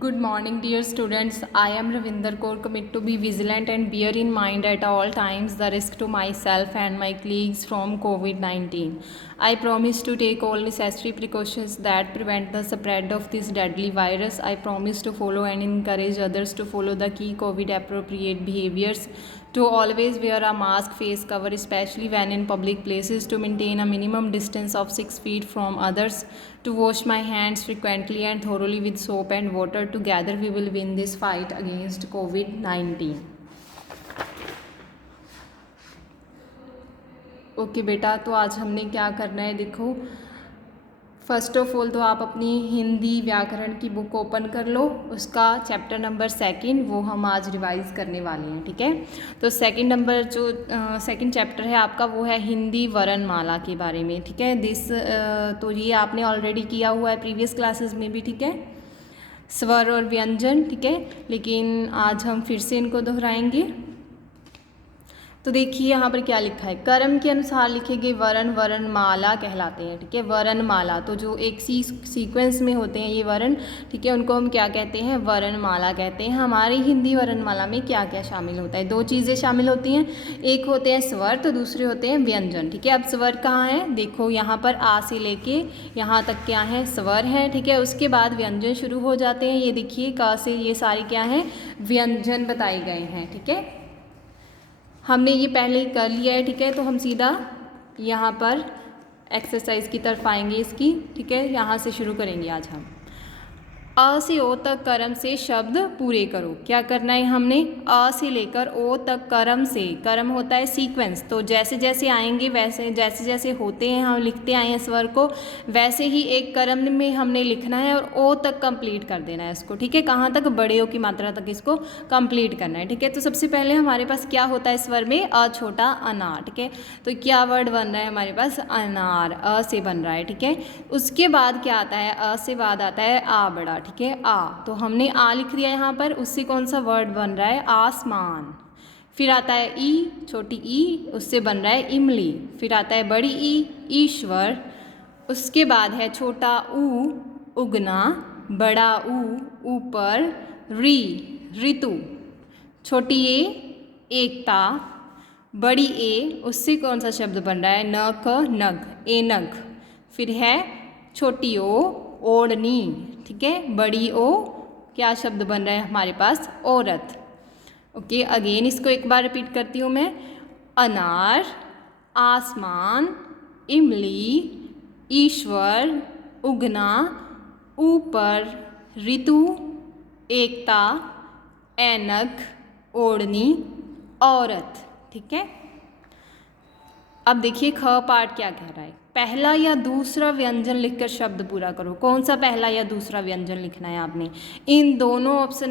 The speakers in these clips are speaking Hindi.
Good morning, dear students. I am Ravinder Kaur, commit to be vigilant and bear in mind at all times the risk to myself and my colleagues from COVID-19. I promise to take all necessary precautions that prevent the spread of this deadly virus. I promise to follow and encourage others to follow the key COVID appropriate behaviors, to always wear a mask, face cover, especially when in public places, to maintain a minimum distance of 6 feet from others, to wash my hands frequently and thoroughly with soap and water. Together we will win this fight against COVID-19. Okay बेटा, तो आज हमने क्या करना है, देखो फर्स्ट ऑफ ऑल तो आप अपनी हिंदी व्याकरण की बुक ओपन कर लो, उसका चैप्टर नंबर 2 वो हम आज रिवाइज करने वाले हैं। ठीक है, तो सेकंड नंबर जो सेकंड चैप्टर है आपका वो है हिंदी वर्णमाला के बारे में। ठीक है, तो ये आपने ऑलरेडी किया हुआ है प्रीवियस क्लासेस में भी। ठीक है, स्वर और व्यंजन। ठीक है, लेकिन आज हम फिर से इनको दोहराएंगे। तो देखिए यहाँ पर क्या लिखा है, क्रम के अनुसार लिखे गए वर्ण वर्णमाला कहलाते हैं। ठीक है, वर्णमाला तो जो एक सीक्वेंस में होते हैं ये वर्ण, ठीक है, उनको हम क्या कहते हैं, वर्णमाला कहते हैं। हमारी हिंदी वर्णमाला में क्या क्या शामिल होता है, दो चीज़ें शामिल होती हैं, एक होते हैं स्वर तो दूसरे होते हैं व्यंजन। ठीक है, अब स्वर कहाँ है, देखो यहाँ पर आ से लेके यहाँ तक क्या है, स्वर है। ठीक है, उसके बाद व्यंजन शुरू हो जाते हैं। ये देखिए क से ये सारे क्या हैं, व्यंजन बताए गए हैं। ठीक है, हमने ये पहले ही कर लिया है। ठीक है, तो हम सीधा यहाँ पर एक्सरसाइज की तरफ आएंगे इसकी। ठीक है, यहाँ से शुरू करेंगे आज हम। अ से ओ तक क्रम से शब्द पूरे करो। क्या करना है हमने, अ से लेकर ओ तक क्रम से, क्रम होता है सीक्वेंस, तो जैसे जैसे आएंगे वैसे जैसे जैसे होते हैं, हम लिखते आए हैं स्वर को, वैसे ही एक क्रम में हमने लिखना है और ओ तक कंप्लीट कर देना है इसको। ठीक है, कहाँ तक, बड़े ओ की मात्रा तक इसको कंप्लीट करना है। ठीक है, तो सबसे पहले हमारे पास क्या होता है स्वर में, अ छोटा अनार। ठीक है, तो क्या वर्ड बन रहा है हमारे पास, अनार, अ से बन रहा है। ठीक है, उसके बाद क्या आता है, अ से बाद आता है आ बड़ा। ठीक है, आ, तो हमने आ लिख दिया यहाँ पर, उससे कौन सा वर्ड बन रहा है, आसमान। फिर आता है ई, छोटी ई, उससे बन रहा है इमली। फिर आता है बड़ी ई, ईश्वर। उसके बाद है छोटा ऊ, उगना। बड़ा ऊ, ऊपर। री, ऋतु। छोटी ए, एकता। बड़ी ए, उससे कौन सा शब्द बन रहा है, नख, नग, एनग। फिर है छोटी ओ, ओढ़नी। ठीक है, बड़ी ओ, क्या शब्द बन रहा है हमारे पास, औरत। ओके, अगेन इसको एक बार रिपीट करती हूँ मैं, अनार, आसमान, इमली, ईश्वर, उगना, ऊपर, ऋतु, एकता, ऐनक, ओढ़नी, औरत। ठीक है, अब देखिए ख पार्ट क्या कह रहा है, पहला या दूसरा व्यंजन लिखकर शब्द पूरा करो। कौन सा पहला या दूसरा व्यंजन लिखना है आपने, इन दोनों ऑप्शन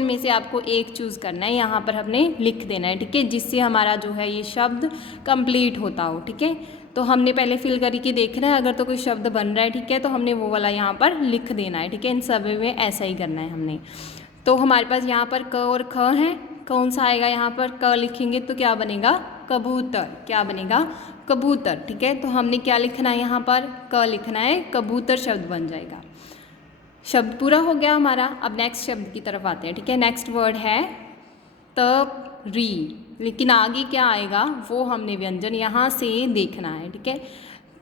में से आपको एक चूज़ करना है, यहाँ पर हमने लिख देना है। ठीक है, जिससे हमारा जो है ये शब्द कंप्लीट होता हो। ठीक है, तो हमने पहले फिल करके देखना है, अगर तो कोई शब्द बन रहा है, ठीक है, तो हमने वो वाला यहाँ पर लिख देना है। ठीक है, इन सभी में ऐसा ही करना है हमने। तो हमारे पास यहाँ पर क और ख है, कौन सा आएगा, यहाँ पर क लिखेंगे तो क्या बनेगा, कबूतर। क्या बनेगा, कबूतर। ठीक है, तो हमने क्या लिखना है, यहाँ पर क लिखना है, कबूतर शब्द बन जाएगा। शब्द पूरा हो गया हमारा। अब नेक्स्ट शब्द की तरफ आते हैं। ठीक है, नेक्स्ट वर्ड है तपरी, लेकिन आगे क्या आएगा वो हमने व्यंजन यहाँ से देखना है। ठीक है,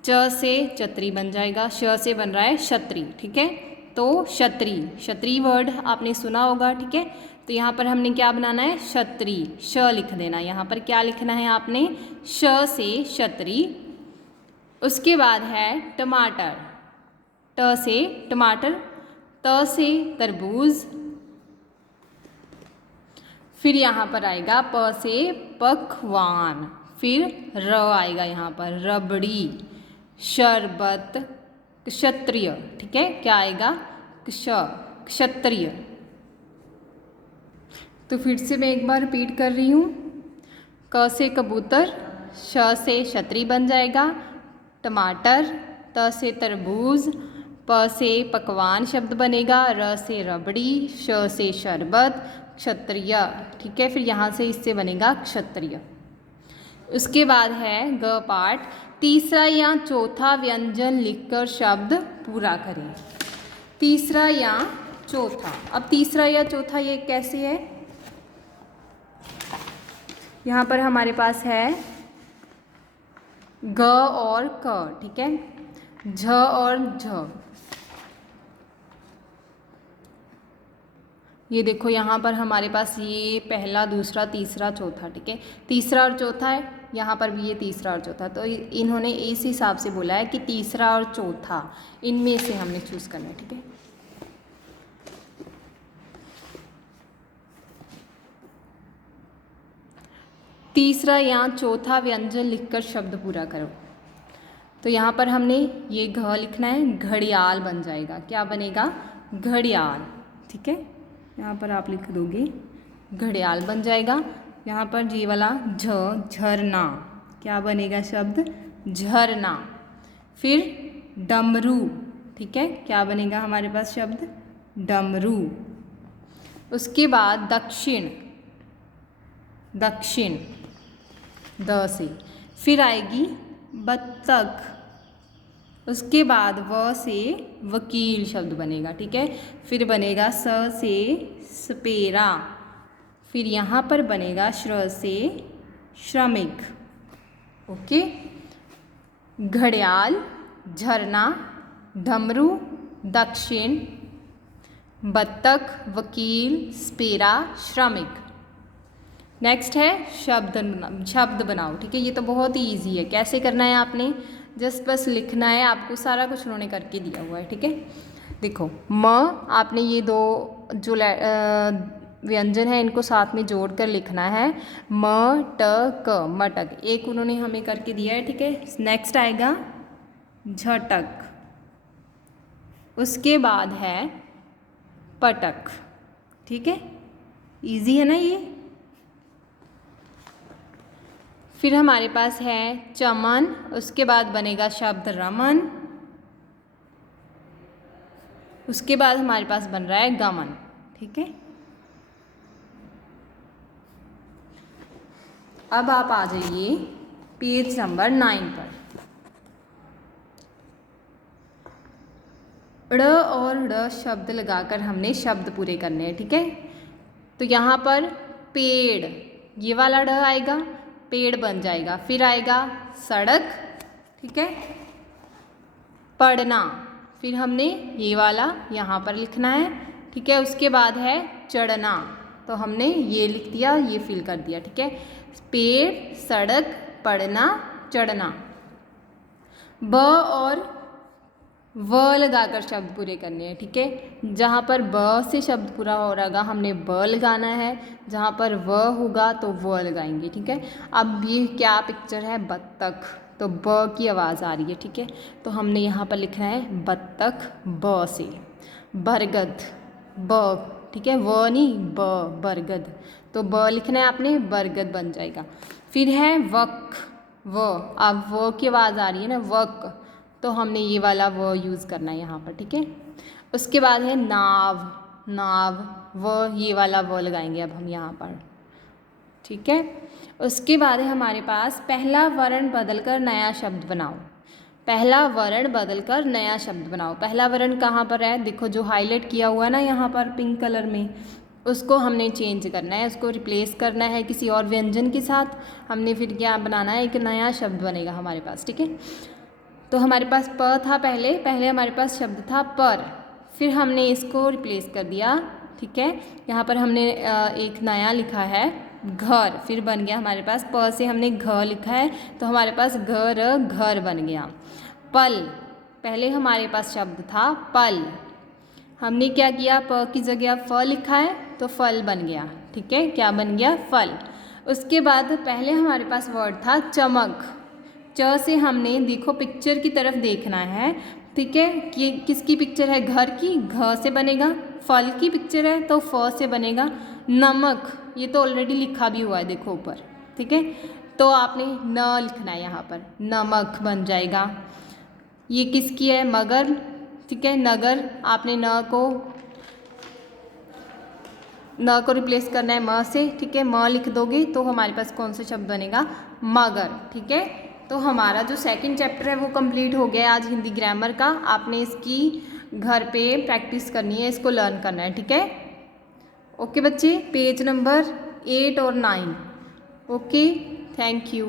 च से छतरी बन जाएगा, श से बन रहा है छतरी। ठीक है, तो क्षत्री, क्षत्री वर्ड आपने सुना होगा। ठीक है, तो यहाँ पर हमने क्या बनाना है, क्षत्री, श लिख देना। यहाँ पर क्या लिखना है आपने, श से क्षत्री। उसके बाद है टमाटर, ट से टमाटर, त से तरबूज। फिर यहाँ पर आएगा प से पकवान। फिर र आएगा यहाँ पर, रबड़ी, शरबत, क्षत्रिय। ठीक है, क्या आएगा, क्षत्रिय। तो फिर से मैं एक बार रिपीट कर रही हूँ, क से कबूतर, श से क्षत्रिय बन जाएगा, टमाटर, त से तरबूज, प से पकवान शब्द बनेगा, र से रबड़ी, श से शरबत, क्षत्रिय। ठीक है, फिर यहाँ से इससे बनेगा क्षत्रिय। उसके बाद है ग पार्ट, तीसरा या चौथा व्यंजन लिखकर शब्द पूरा करें। तीसरा या चौथा। अब तीसरा या चौथा ये कैसे है, यहाँ पर हमारे पास है ग और क, ठीक है, झ और झ। ये देखो यहाँ पर हमारे पास ये पहला, दूसरा, तीसरा, चौथा, ठीक है, तीसरा और चौथा है, यहाँ पर भी ये तीसरा और चौथा। तो इन्होंने इस हिसाब से बोला है कि तीसरा और चौथा इनमें से हमने चूज़ करना है, ठीक है। तीसरा या चौथा व्यंजन लिखकर शब्द पूरा करो। तो यहाँ पर हमने ये घ लिखना है, घड़ियाल बन जाएगा। क्या बनेगा, घड़ियाल, ठीक है। यहाँ पर आप लिख दोगे घड़ियाल बन जाएगा। यहाँ पर ये वाला झ, झरना, क्या बनेगा शब्द, झरना। फिर डमरू, ठीक है, क्या बनेगा हमारे पास शब्द, डमरू। उसके बाद दक्षिण, दक्षिण द से। फिर आएगी बत्तख, उसके बाद व से वकील शब्द बनेगा, ठीक है। फिर बनेगा स से सपेरा, फिर यहाँ पर बनेगा श्र से श्रमिक। ओके, घड़ियाल, झरना, डमरू, दक्षिण, बत्तख, वकील, सपेरा, श्रमिक। नेक्स्ट है शब्द बनाओ, ठीक है। ये तो बहुत ही ईजी है, कैसे करना है आपने, जस्ट बस लिखना है, आपको सारा कुछ उन्होंने करके दिया हुआ है, ठीक है। देखो म, आपने ये दो जो व्यंजन है इनको साथ में जोड़कर लिखना है, म ट क, मटक, एक उन्होंने हमें करके दिया है, ठीक है। नेक्स्ट आएगा झटक, उसके बाद है पटक, ठीक है, इजी है ना ये। फिर हमारे पास है चमन, उसके बाद बनेगा शब्द रमन, उसके बाद हमारे पास बन रहा है गमन, ठीक है। अब आप आ जाइए पेज नंबर 9 पर। ड़ और ड़ शब्द लगाकर हमने शब्द पूरे करने हैं, ठीक है। तो यहाँ पर पेड़, ये वाला ड़ आएगा, पेड़ बन जाएगा। फिर आएगा सड़क, ठीक है, पढ़ना, फिर हमने ये वाला यहाँ पर लिखना है, ठीक है। उसके बाद है चढ़ना, तो हमने ये लिख दिया, ये फिल कर दिया, ठीक है। पेड़, सड़क, पढ़ना, चढ़ना। ब और व लगाकर शब्द पूरे करने हैं, ठीक है। जहाँ पर ब से शब्द पूरा हो रहा हमने ब लगाना है, जहाँ पर व होगा तो व लगाएंगे, ठीक है। अब ये क्या पिक्चर है, बत्तख, तो ब की आवाज़ आ रही है, ठीक है। तो हमने यहाँ पर लिखना है बत्तख ब से। बरगद, ब, ठीक है, व नहीं ब, बरगद, तो ब लिखना है आपने, बरगद बन जाएगा। फिर है वक, व, अब व की आवाज़ आ रही है ना, वक, तो हमने ये वाला व यूज़ करना है यहाँ पर, ठीक है। उसके बाद है नाव, नाव, व, ये वाला व लगाएंगे अब हम यहाँ पर, ठीक है। उसके बाद है हमारे पास पहला वर्ण बदलकर नया शब्द बनाओ। पहला वर्ण बदलकर नया शब्द बनाओ। पहला वर्ण कहाँ पर है, देखो जो हाईलाइट किया हुआ है ना यहाँ पर पिंक कलर में, उसको हमने चेंज करना है, उसको रिप्लेस करना है किसी और व्यंजन के साथ। हमने फिर क्या बनाना है, एक नया शब्द बनेगा हमारे पास, ठीक है। तो हमारे पास प था पहले हमारे पास शब्द था पर, फिर हमने इसको रिप्लेस कर दिया, ठीक है। यहाँ पर हमने एक नया लिखा है घर, फिर बन गया हमारे पास प से हमने घ लिखा है, तो हमारे पास घर, घर बन गया। पल, पहले हमारे पास शब्द था पल, हमने क्या किया, प की जगह फ लिखा है तो फल बन गया, ठीक है। क्या बन गया, फल। उसके बाद पहले हमारे पास वर्ड था चमक, च से हमने देखो पिक्चर की तरफ देखना है, ठीक है, कि किसकी पिक्चर है, घर की, घ से बनेगा। फल की पिक्चर है तो फ से बनेगा। नमक, ये तो ऑलरेडी लिखा भी हुआ है देखो ऊपर, ठीक है, तो आपने न लिखना है यहाँ पर, नमक बन जाएगा। ये किसकी है, मगर, ठीक है, नगर, आपने न को रिप्लेस करना है म से, ठीक है, म लिख दोगे तो हमारे पास कौन सा शब्द बनेगा, मगर, ठीक है। तो हमारा जो सेकंड चैप्टर है वो कंप्लीट हो गया आज हिंदी ग्रामर का। आपने इसकी घर पे प्रैक्टिस करनी है, इसको लर्न करना है, ठीक है। ओके बच्चे, पेज नंबर 8 और 9। Okay, thank you.